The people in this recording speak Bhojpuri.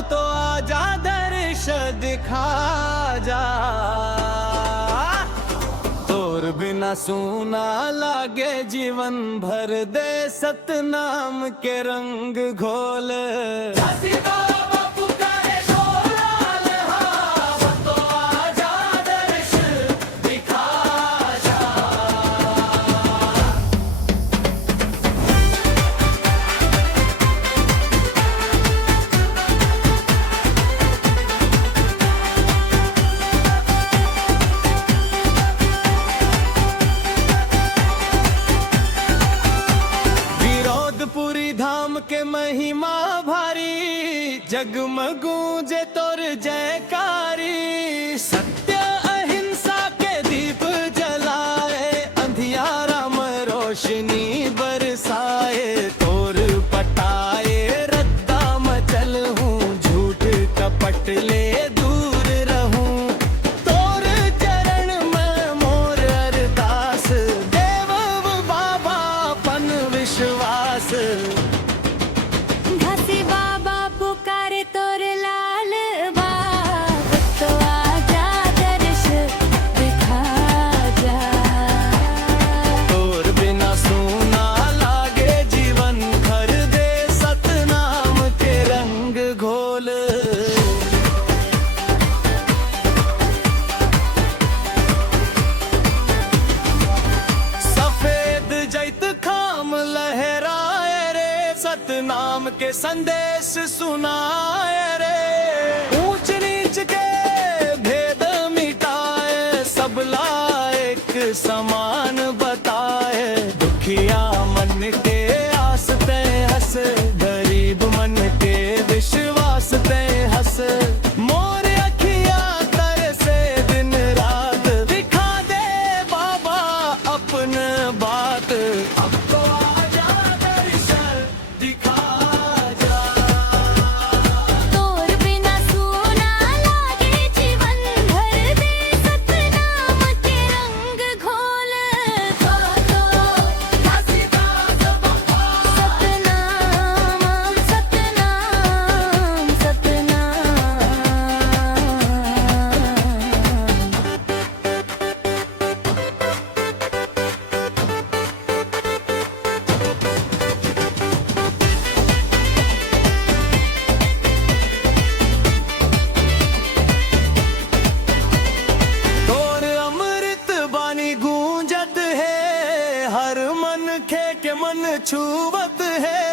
अब तो आजा दर्श दिखा जा, तोर बिना सूना लागे जीवन भर दे सतनाम के रंग घोल। पूरी धाम के महिमा भारी, जगमगूंजे तोर जयकारी। सत्य अहिंसा के दीप जलाए, अंधियारा में रोशनी बरसाए। तोर पटाए रद्दा मचल हूँ, झूठ कपट ले दूर रहूं। तोर चरण में मोर अरदास, देव बाबा पन विश्वास। घासी बाबा पुकारे तोर लाल बाब, तो आजा दर्श दिखा जा। तोर बिना सूना लागे जीवन भर दे सतनाम के रंग घोल। सफेद जैत खाम लहराए रे, सतनाम के संदेश सुनाए रे। ऊंच नीच के भेद मिटाए, सब लायक समान बताए। दुखिया मन के आस ते हंस, गरीब मन के विश्वास ते हंस। मोर अखिया तर से दिन रात, दिखा दे बाबा अपन बात। अब तो आजा दर्शन दिखा जा, तोर बिना सूना लागे जीवन भर दे सतनाम के रंग घोल। सतनाम सतनाम सतनाम। तोर अमृत बानी गूंजत है, हर मन के मन छुवत है।